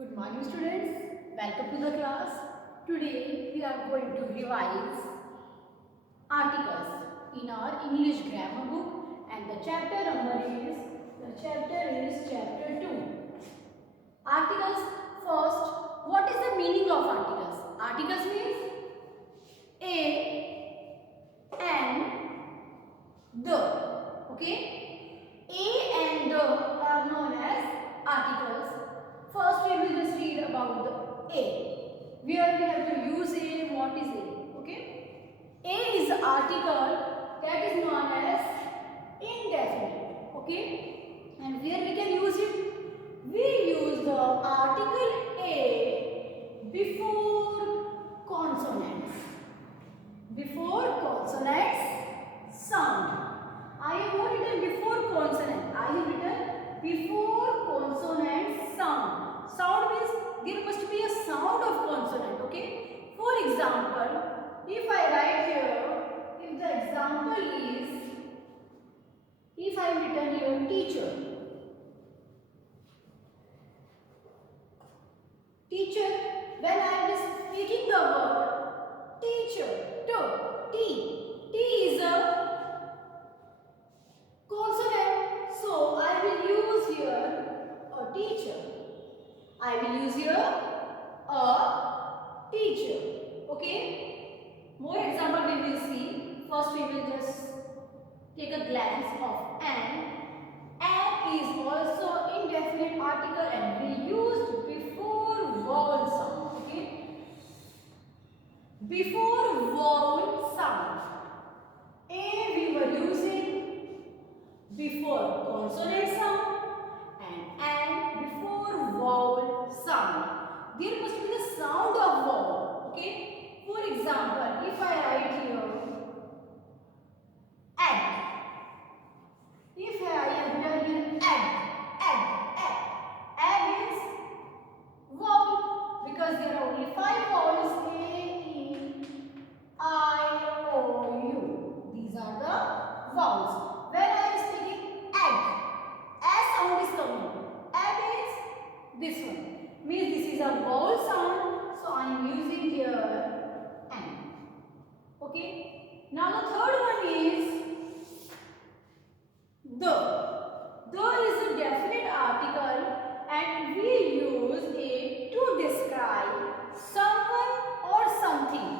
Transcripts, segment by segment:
Good morning students, welcome to the class. Today we are going to revise articles in our English grammar book and the chapter is chapter 2. Articles first, what is the meaning of articles? Articles means a and the, okay? A and the are known as articles. First we will just read about the A. Where we have to use A, what is A? Okay. A is the article that is known as indefinite. Okay. And where we can use it? We use the article A before consonants. Before consonants sound. I have not written before consonant. I have written before consonant sound. Sound means there must be a sound of consonant. Okay. For example, if I write here, if the example is, if I have written here teacher. Teacher, when I am just speaking the word teacher, T is a consonant, so I will use here a teacher. I will use here a teacher. Okay. More example we will see. First we will just take a glance of an. An is also indefinite article and we used before vowel sound. Okay. Before vowel sound. A we were using before consonant sound and before vowel sound. There must be the sound of vowel. Okay. For example, if I write here egg. If I am writing egg means vowel because there are only 5 vowels A, E, I, O, U. These are the vowels. When I am speaking egg, S sound is coming. A means this one. Means this is a vowel sound. So I am using here N. Okay. Now the third one is the. The is a definite article and we use it to describe someone or something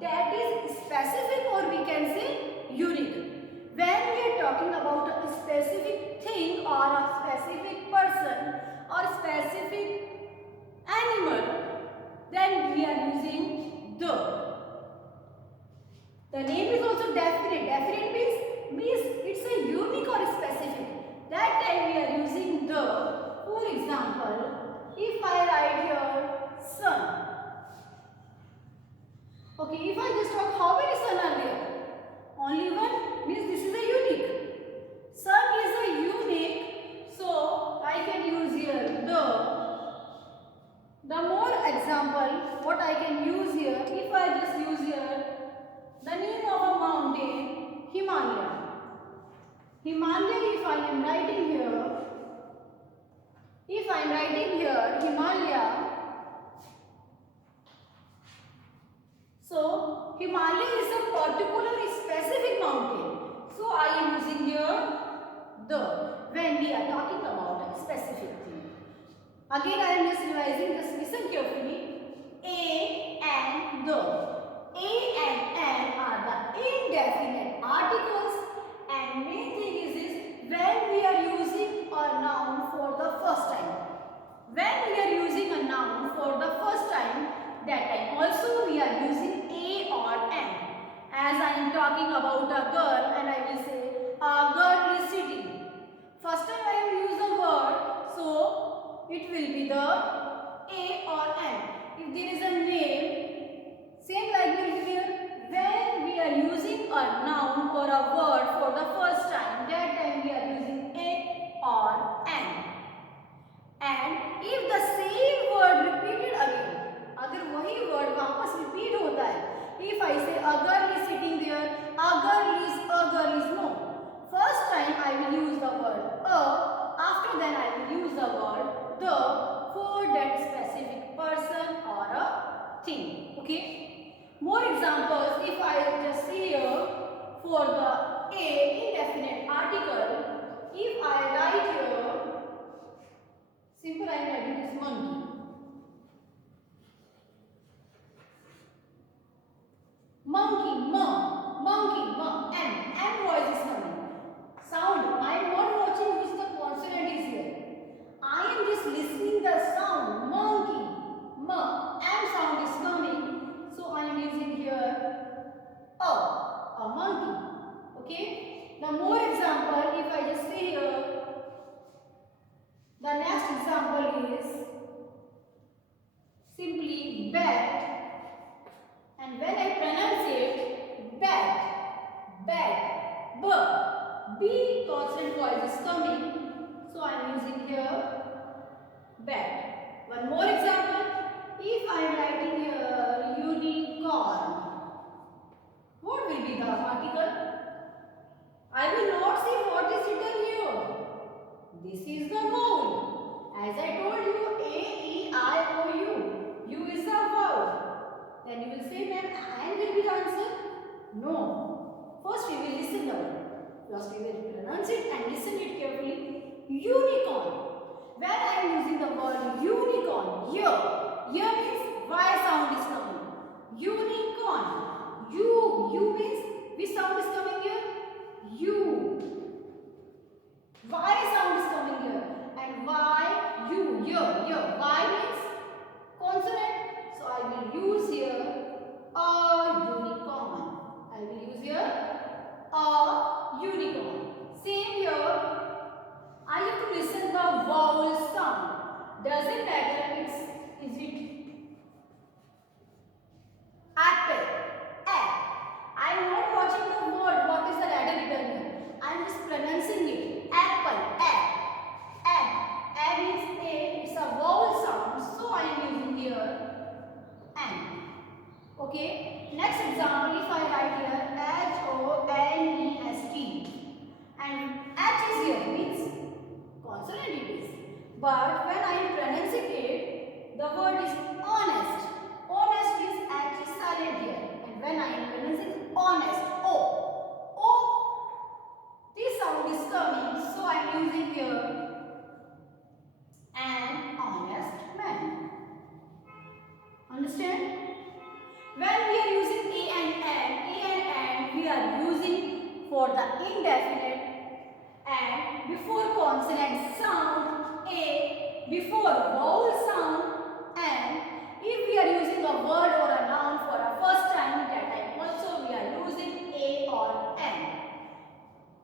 that is specific or we can say unique. When we are talking about a specific thing or a specific person or specific animal, then we are using the. The name is also definite. Definite means it's a unique or specific. That time we are using the. For example, if I write here sun. Okay, if I just talk how many sun are there? Only one means this is a unique. Sun is a unique, so I can use here the. The more example, what I can use here, if I just use here the name of a mountain, Himalaya. Himalaya, if I am writing here, Himalaya. So, Himalaya is a particular specific mountain. So, I am using here the when we are talking about a specific thing. Again, I am just revising, just listen carefully. A and the. A and N are the indefinite articles and main thing is when we are using a noun for the first time. When we are using a noun for the first time, that time also we are using A or N. As I am talking about a girl and I will say a girl is sitting. First time I will use the word, so it will be the A or N. If there is a name, same like here, when we are using a noun or a word for the first time, that time we are using A use the word the for that specific person or a thing. Okay. More examples. If I just see here for the a indefinite article, if I write here, simple I am writing this monkey. Monkey, monkey, M voice is coming. Sound, I am not watching which the consonant is here. I am just listening the sound, monkey, M sound is coming. So I am using here a monkey. Okay. Now more example, if I just say here, the next example is simply bat. And when I pronounce it, bat, B consonant voice is coming. So I am using here bat. One more example. If I am writing here unicorn, what will be the article? I will not say what is written here. This is the vowel. As I told you, A-E-I-O-U. U is the vowel. Then you will say, ma'am, and will be the answer? No. First we will listen the word. First we will pronounce it and listen it carefully. Unicorn. When I am using the word unicorn, here means Y sound is coming. Unicorn. U means which sound is coming here? U. Y sound is coming here. And Y, U, here. Y means consonant. So I will use here a unicorn. I will use here a unicorn. Same here. I have to listen the vowel sound. Doesn't matter is it apple, A. I am not watching the word. What is the letter written here? I am just pronouncing it. Apple, A. A means A. It's a vowel sound. So I am using here N. Okay. Next example, if I write here H-O-N-E-S-T and H is here means consonant it is. But when I am pronouncing it, the word is honest. Honest is H is silent here. And when I am pronouncing honest, O, this sound is coming. So I am using here an honest man. Understand? When we are using A and we are using for the indefinite and before consonant sound A, before vowel sound and if we are using a word or a noun for a first time, that time also we are using A or N.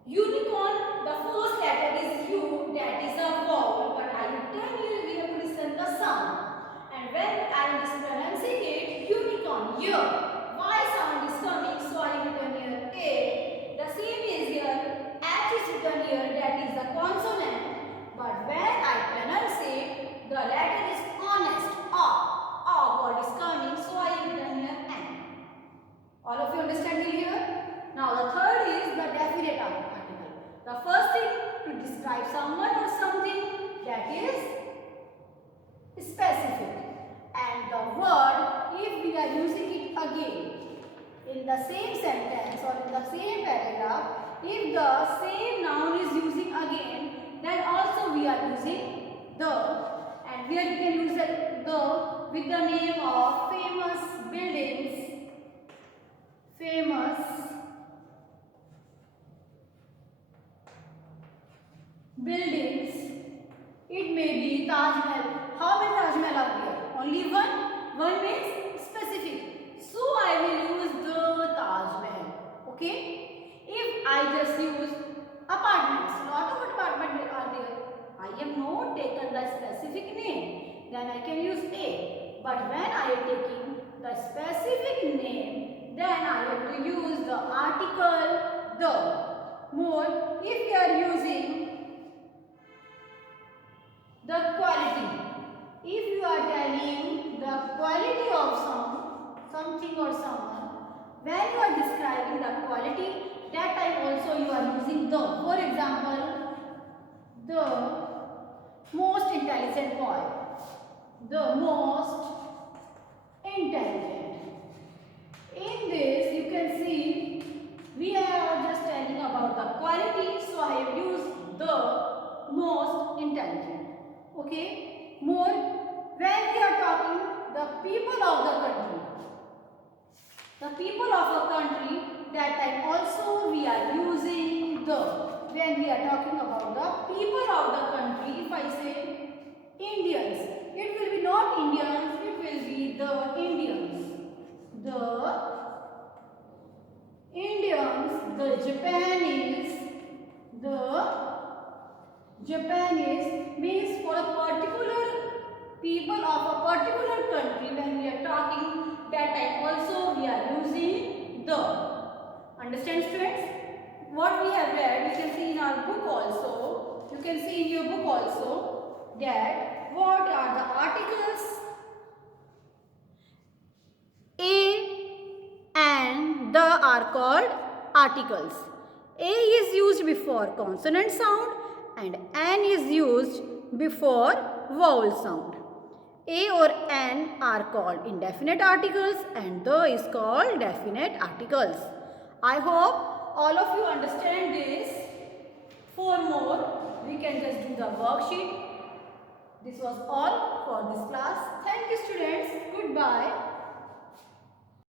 Unicorn, the first letter is U, that is a vowel, but I will tell you we have to listen the sound. And when I am mispronouncing it, unicorn, here, Y sound is coming, so I written here A. The same is here, H is written here, that is the consonant. But when I pronounce it, the letter is honest, A word is coming, so I written here N. All of you understanding here? Now the third is the definite article. The first thing to describe someone or something, that is specific. And the word, if we are using it again in the same sentence or in the same paragraph, if the same noun is using again, then also we are using the. And here we can use the with the name of famous buildings. Famous buildings. It may be Taj Mahal. How many Taj Mahal are there? Only one. One means specific. So I will use the Taj Mahal. Okay. If I just use apartments, lot of apartments are there. I have not taken the specific name. Then I can use A. But when I am taking the specific name, then I have to use the article the. More, if we are using the quality, if you are telling the quality of something or someone, when you are describing the quality, that time also you are using the. For example, the more the most intelligent. In this, you can see we are just telling about the quality, so I have used the most intelligent. Okay, more when we are talking the people of the country. The people of a country, that time also we are using the. When we are talking about the people of the country, if I say Indians, it will be not Indians, it will be the Indians. The Indians, the Japanese means for a particular people of a particular country. When we are talking that time also we are using the. Understand, students? What we have read, you can see in our book also. You can see in your book also that what are the articles A and the are called articles. A is used before consonant sound and N is used before vowel sound. A or N are called indefinite articles and the is called definite articles. I hope all of you understand this. For more, we can just do the worksheet. This was all for this class. Thank you, students. Goodbye.